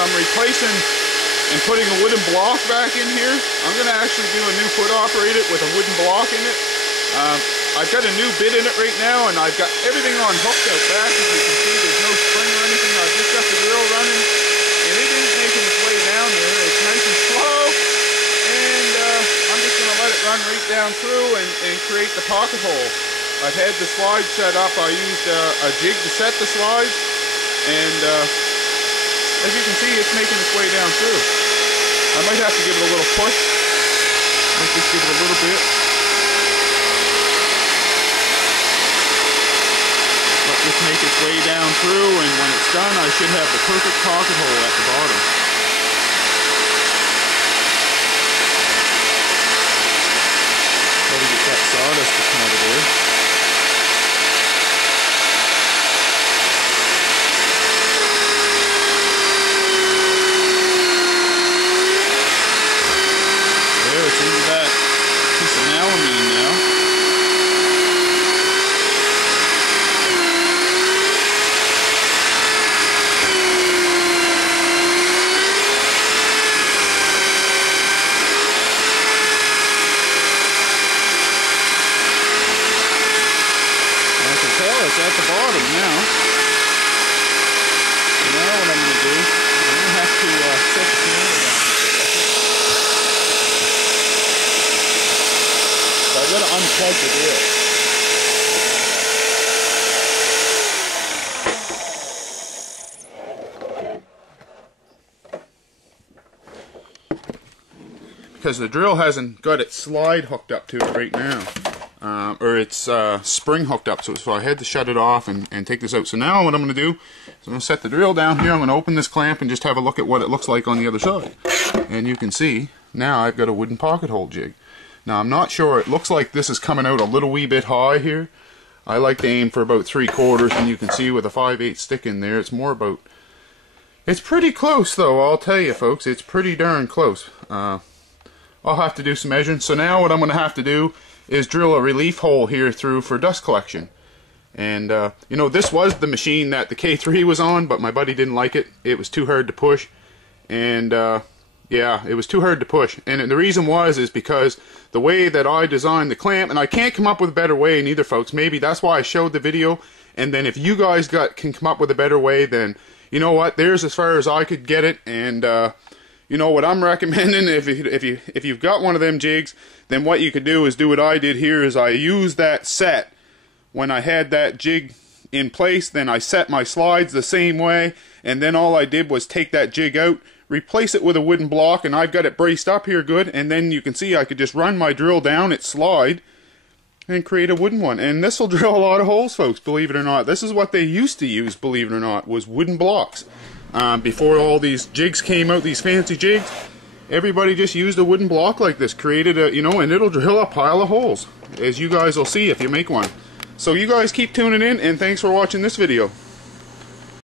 I'm replacing and putting a wooden block back in here. I'm going to actually do a new foot operated with a wooden block in it. I've got a new bit in it right now, and I've got everything on hooked out back. As you can see, there's no spring or anything. I've just got the drill running, and it is making its way down there. It's nice and slow, and I'm just going to let it run right down through and create the pocket hole. I've had the slide set up. I used a jig to set the slides, and as you can see, it's making its way down through. I might have to give it a little push. Might just give it a little bit. Just make its way down through, and when it's done, I should have the perfect pocket hole at the bottom. Gotta get that sawdust to come out of there. There, it's into that piece of melamine now. It's at the bottom now. So now what I'm going to do is I'm going to have to set the camera down. So I've got to unplug the drill. Because the drill hasn't got its slide hooked up to it right now. Or it's spring hooked up, so I had to shut it off and take this out. So now what I'm going to do is I'm going to set the drill down here. I'm going to open this clamp and just have a look at what it looks like on the other side. And you can see now I've got a wooden pocket hole jig. Now I'm not sure, it looks like this is coming out a little wee bit high here. I like to aim for about 3/4, and you can see with a 5/8 stick in there, it's more about, it's pretty close though, I'll tell you folks, it's pretty darn close. I'll have to do some measuring. So now what I'm going to have to do is drill a relief hole here through for dust collection. And you know, this was the machine that the K3 was on, but my buddy didn't like it. It was too hard to push, and yeah, it was too hard to push. And the reason is because the way that I designed the clamp, and I can't come up with a better way neither, folks. Maybe that's why I showed the video, and then if you guys can come up with a better way, then you know what, there's as far as I could get it. And you know what I'm recommending, if you've got one of them jigs, then what you could do is do what I did here, is I used that set when I had that jig in place. Then I set my slides the same way, and then all I did was take that jig out, replace it with a wooden block, and I've got it braced up here good. And then you can see I could just run my drill down its slide and create a wooden one. And this will drill a lot of holes, folks, believe it or not. This is what they used to use, believe it or not, was wooden blocks. Before all these jigs came out, these fancy jigs, everybody just used a wooden block like this, created a, you know, and it'll drill a pile of holes, as you guys will see if you make one. So you guys keep tuning in, and thanks for watching this video.